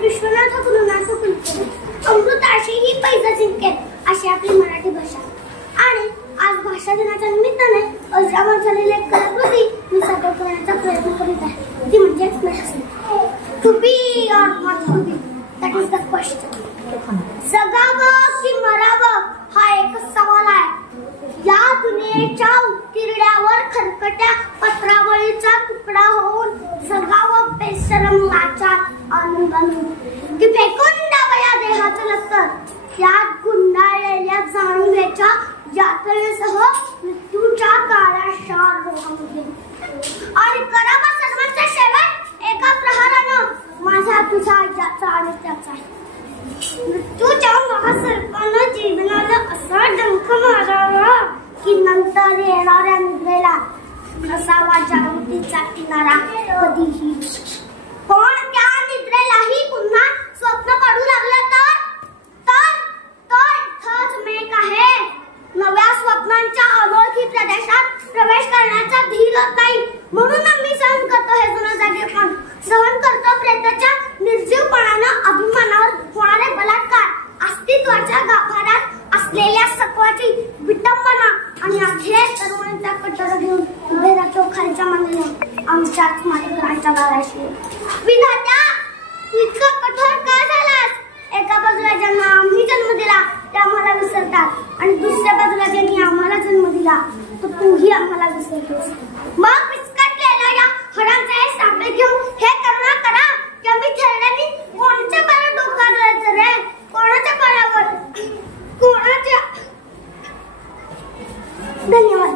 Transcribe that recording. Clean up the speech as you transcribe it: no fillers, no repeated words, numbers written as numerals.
विश्वनाथ गुरुनाथ कुलकर्णी अमृताशी ही पैजा जिंकेल अशी आपली मराठी भाषा। आणि आज भाषा दिनाच्या निमित्ताने अजरामर झालेली एक कलाकृती मी सादर करण्याचा प्रयत्न करीत आहे, ती म्हणजे नक्षत्र। To be or not to be, that is the question. जगावं की मरावं हा एकच सवाल आहे। या दुनियेच्या उत्तीर्णावर खरकट्या पत्रावळीचा तुकडा होऊन जगावं बेशरम लाचार आनंदाने की फेकून द्यावं या देहाचं लस्तर। यात गुंडाळलेल्या जाणीवेच्या यातनेसह मृत्यूच्या काळ्या शार रोगामध्ये आणि करावा सर्वांचा शेवट एका प्रहारानं माझा तुझा याचा आणि त्याचा। मृत्यूच्या महासर्पानं जीवनाला असा डंख मारावा की नंतर येणाऱ्या निद्रेला नसावा जागृतीचा किनारा कधीही। पण त्या निद्रेलाही पुन्हा स्वप्न पडू लागलं तर इथंच मेक आहे। नव्या स्वप्नांच्या अनोळखी प्रदेशात प्रवेश करण्याचा धीर होत नाही, म्हणून मी सहन करतो हे जुनं जागेपण, सहन करतो प्रेताच्या निर्जीवपणानं अभिमानावर होणारे बलात्कार, अस्तित्वाच्या गाभाऱ्यात असलेल्या सत्वाची विटंबना आणि अखेर तरुणांचा कटर घेऊन उभे राहतो खालच्या मांडीने आमच्याच मालिकांच्या दाराशी। विधात्या, तू इतका कठोर का झालास? एका बाजूला ज्यांना आम्ही जन्म दिला ते आम्हाला विसरतात आणि दुसऱ्या बाजूला ज्यांनी आम्हाला जन्म दिला तो तूही आम्हाला विसरतोस। मग विस्कटलेल्या या हडांचे सापळे घेऊन हे करुणा करा की आम्ही खेळण्यानी कोणाच्या पायावर डोकं धरायचं रे? कोणाच्या पायावर? कोणाच्या? धन्यवाद।